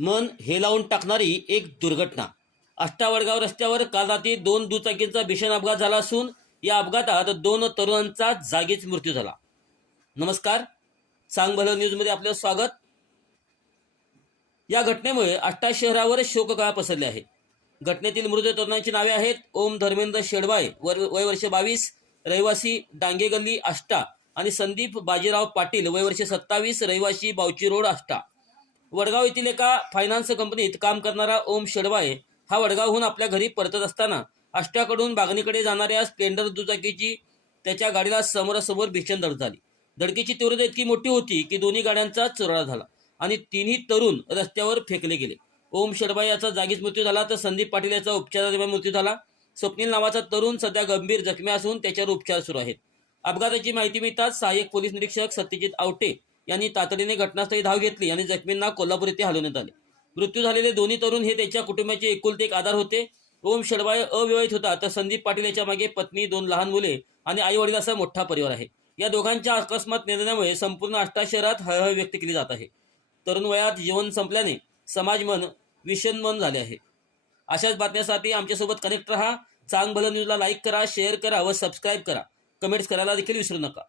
मन हेलावून टाकणारी एक दुर्घटना. अष्टावडगाव रस्त्यावर काल रात्री दोन दुचाकींचा भीषण अपघात झाला असून या अपघातात दोन तरुणांचा जागीच मृत्यू झाला. नमस्कार. सांग भलं न्यूजमध्ये आपलं स्वागत. या घटनेमुळे आष्टा शहरावर शोककळा पसरली आहे. घटनेतील मृत तरुणांची नावे आहेत ओम धर्मेंद्र शेडवाय वर वय वर्ष बावीस रहिवासी डांगे गल्ली आष्टा आणि संदीप बाजीराव पाटील वय वर्ष सत्तावीस रहिवासी बावची रोड आष्टा. वडगाव येथील एका फायनान्स कंपनीत काम करणारा ओम शेडवाय हा वडगावहून आपल्या घरी परतत असताना आष्ट्याकडून बागणीकडे जाणाऱ्या स्प्लेंडर दुचाकीची त्याच्या गाडीला समोरासमोर भीषण धड झाली. धडकीची तीव्रता इतकी मोठी होती की दोन्ही गाड्यांचा चुराडा झाला आणि तिन्ही तरुण रस्त्यावर फेकले गेले. ओम शर्मा याचा जागीच मृत्यू झाला तर संदीप पाटील याचा उपचारादरम्यान मृत्यू झाला. स्वप्नील नावाचा तरुण सध्या गंभीर जखमी असून त्याच्यावर उपचार सुरू आहेत. अपघाताची माहिती मिळताच सहाय्यक पोलीस निरीक्षक सत्यजित आवटे यांनी तातडीने घटनास्थळी धाव घेतली आणि जखमींना कोल्हापूर येथे हलवण्यात आले. मृत्यू झालेले दोन्ही तरुण हे त्याच्या कुटुंबाचे एकुलते एक आधार होते. ओम शेडबाय अविवाहित होता तर संदीप पाटील याच्या मागे पत्नी दोन लहान मुले आणि आई वडील असा मोठा परिवार आहे. या दोघांच्या अकस्मात निर्णयामुळे संपूर्ण आष्टा शहरात हळहळ व्यक्त केली जात आहे. तरुण वयात जीवन संपल्याने समाज मन विषणमन झाले आहे. अशाच बातम्यासाठी आमच्यासोबत कनेक्ट रहा. चांग भलं न्यूजला लाईक करा शेअर करा व सबस्क्राईब करा. कमेंट्स करायला देखील विसरू नका.